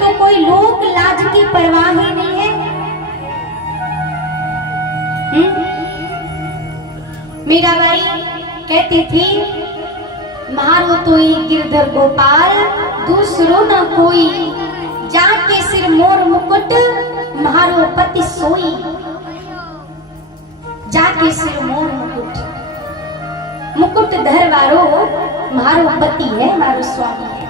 तो कोई लोक लाज की परवाह ही नहीं है। मीराबाई कहती थी, मारो तोई गिरधर गोपाल दूसरो न कोई, जाके सिर मोर मुकुट मारो पति सोई। जाके सिर मोर मुकुट, मुकुट धर वारो मारो पति है, मारो स्वामी है।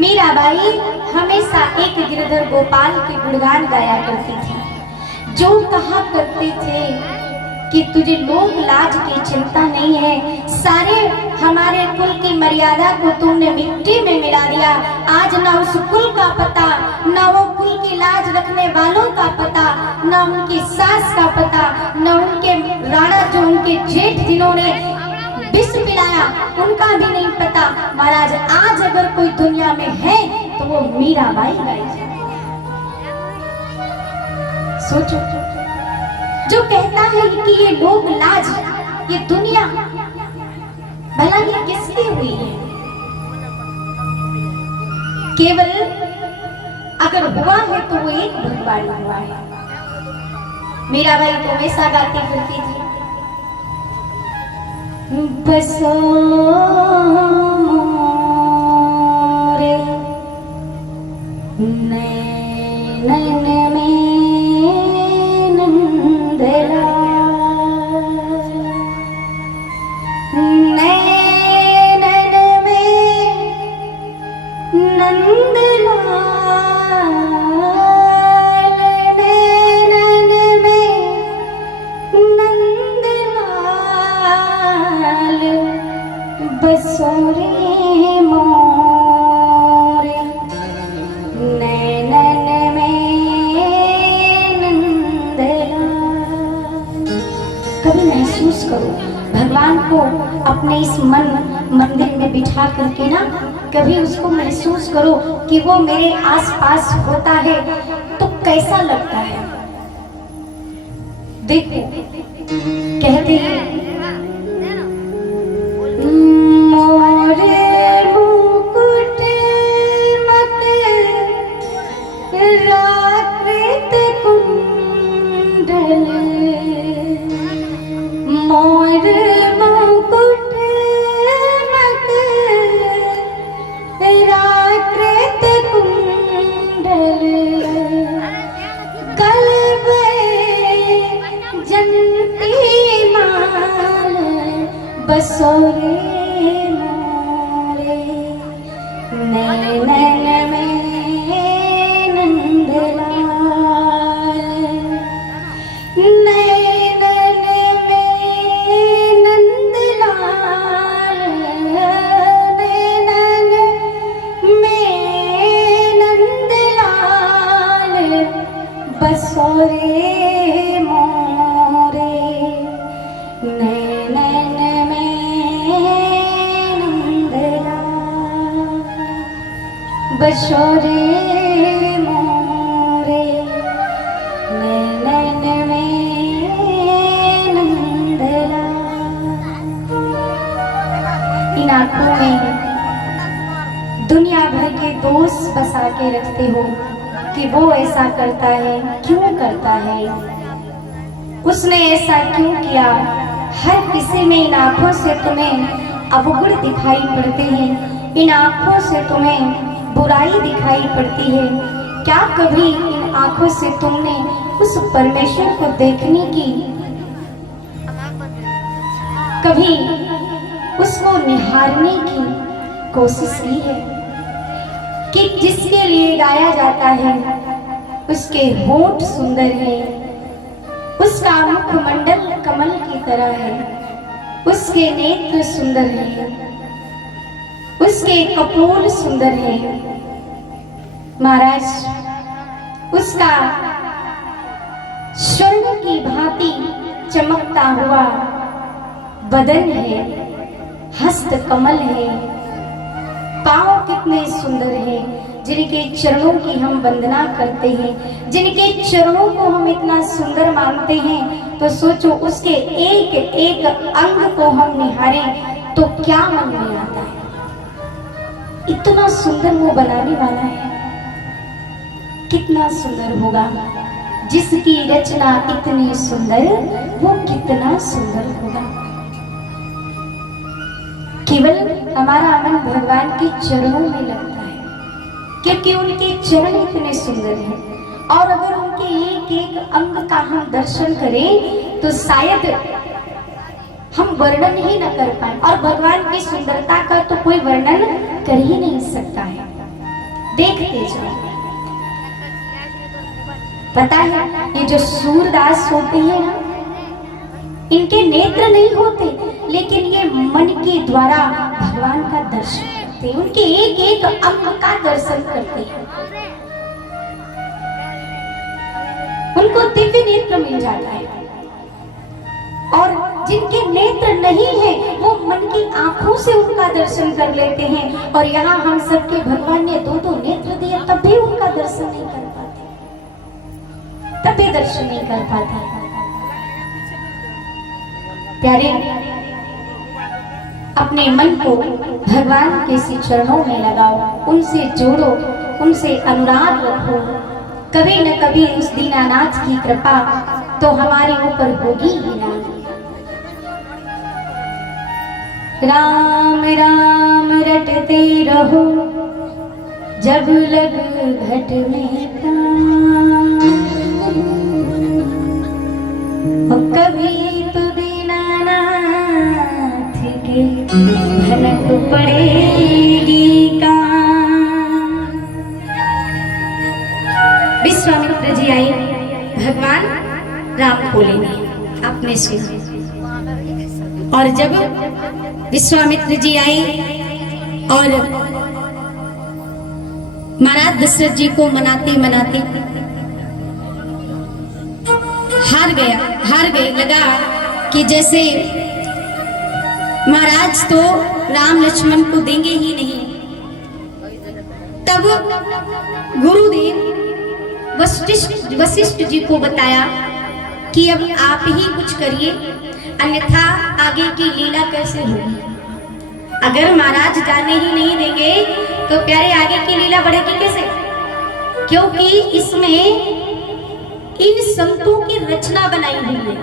मीराबाई हमेशा एक गिरधर गोपाल के गुणगान गाया करती थी, जो कहा करते थे कि तुझे लोक लाज की चिंता नहीं है, सारे हमारे कुल की मर्यादा को तुमने मिट्टी में मिला दिया। आज ना उस कुल का पता, ना वो कुल की लाज रखने वालों का पता, ना उनकी सास का पता, ना उनके राणा जो उनके जेठ जिन्होंने विष पिलाया उनका भी नहीं पता। महाराज आज अगर कोई दुनिया में है तो वो मीराबाई गाई जाती है। सोचो, जो कहता है कि ये लोग लाज, ये दुनिया, भला ये किसकी हुई है? केवल अगर हुआ है तो वो एक भगवान हुआ है। मीराबाई तो हमेशा गाती फिरती थी, बसो मोरे नैनन में नंदलाल, नैनन में नंदलाल, नैनन में नंदलाल, बसो रे मोरे नैनन में नंदलाल। कभी महसूस करो भगवान को अपने इस मंदिर में बिठा करके ना, कभी उसको महसूस करो कि वो मेरे आसपास होता है तो कैसा लगता है। देखो कहते हैं, मोरे मुकुट मत राकृत कुंडल, मोर मुकुट मत राकृत कुंडल, कलबे जंती माल, बसो रे मोरे नैनन में नंदलाल, नैनन में नंदलाल, नैनन में नंदलाल, बसो रे मोरे नैनन में नंदलाल, बसो रे मोरे नैनन में नंदलाल। इन आंखों में दुनिया भर के दोष बसा के रखते हो कि वो ऐसा करता है, क्यों करता है, उसने ऐसा क्यों किया। हर किसी में इन आंखों से तुम्हें अवगुण दिखाई पड़ते हैं, इन आंखों से तुम्हें बुराई दिखाई पड़ती है। क्या कभी इन आंखों से तुमने उस परमेश्वर को देखने की, कभी उसको निहारने की कोशिश की है कि जिसके लिए गाया जाता है उसके होंठ सुंदर है, उसका मुखमंडल कमल की तरह है, उसके नेत्र सुंदर है, उसके कपोल सुंदर है। महाराज उसका स्वर्ण की भांति चमकता हुआ बदन है, हस्त कमल है, पांव कितने सुंदर हैं, जिनके चरणों की हम वंदना करते हैं, जिनके चरणों को हम इतना सुंदर मानते हैं, तो सोचो उसके एक एक अंग को हम निहारें तो क्या मन में आता है। इतना सुंदर वो बनाने वाला है। कितना सुंदर होगा। जिसकी रचना इतनी सुंदर वो कितना सुंदर होगा। केवल हमारा मन भगवान के चरणों में लगता है, क्योंकि उनके चरण इतने सुंदर हैं। और अगर उनके एक एक अंग का हम दर्शन करें तो शायद हम वर्णन ही न कर पाए। और भगवान की सुंदरता का तो कोई वर्णन कर ही नहीं सकता है। देखते जाओ। पता है ये जो सूरदास होते हैं ना, इनके नेत्र नहीं होते, लेकिन ये मन के द्वारा भगवान का दर्शन करते हैं। उनके एक एक अंग का दर्शन करते हैं। उनको दिव्य नेत्र मिल जाता है। और जिनके नेत्र नहीं है वो मन की आंखों से उनका दर्शन कर लेते हैं। और यहाँ हम सबके भगवान ने दो दो नेत्र दिए, तब भी उनका दर्शन नहीं कर पाते, तब भी दर्शन नहीं कर पाते। प्यारे, अपने मन को भगवान के सी चरणों में लगाओ, उनसे जोड़ो, उनसे अनुराग रखो। कभी न कभी उस दीनानाथ की कृपा तो हमारे ऊपर होगी ही ना। राम राम रटते रहो जब लग घट में प्राण। कभी तो दीनानाथ के भनक पड़ेगी का। विश्वामित्र जी आए, भगवान राम को लेने, आपने सुना। और जब विश्वामित्र जी आए और महाराज दशरथ जी को मनाते मनाते हार गए। लगा कि जैसे महाराज तो राम लक्ष्मण को देंगे ही नहीं। तब गुरुदेव वशिष्ठ जी को बताया कि अब आप ही कुछ करिए, अन्यथा आगे की लीला कैसे होगी। अगर महाराज जाने ही नहीं देंगे तो प्यारे आगे की लीला बढ़ेगी कैसे? क्योंकि इसमें इन संतों की रचना बनाई हुई है।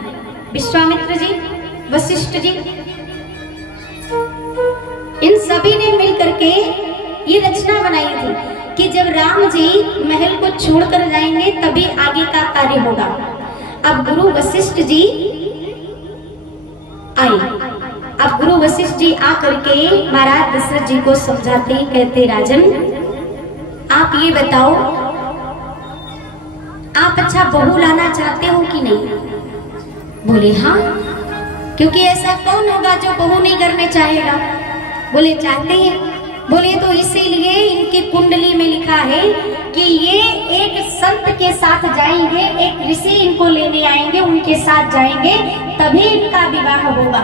विश्वामित्र जी, वशिष्ठ जी, इन सभी ने मिलकर के ये रचना बनाई थी कि जब राम जी महल को छोड़कर जाएंगे तभी आगे का कार्य होगा। अब गुरु वशिष्ठ जी आए। अब गुरु वशिष्ठ जी आकर के महाराज दशरथ जी को समझाते ही कहते, राजन आप ये बताओ, आप अच्छा बहू लाना चाहते हो कि नहीं? बोले हाँ, क्योंकि ऐसा कौन होगा जो बहू नहीं करने चाहेगा? बोले चाहते हैं। बोले तो इसीलिए इनकी कुंडली में लिखा है कि ये एक संत के साथ जाएंगे, एक ऋषि इनको लेने आएंगे, उनके साथ जाएंगे, तभी इनका विवाह होगा।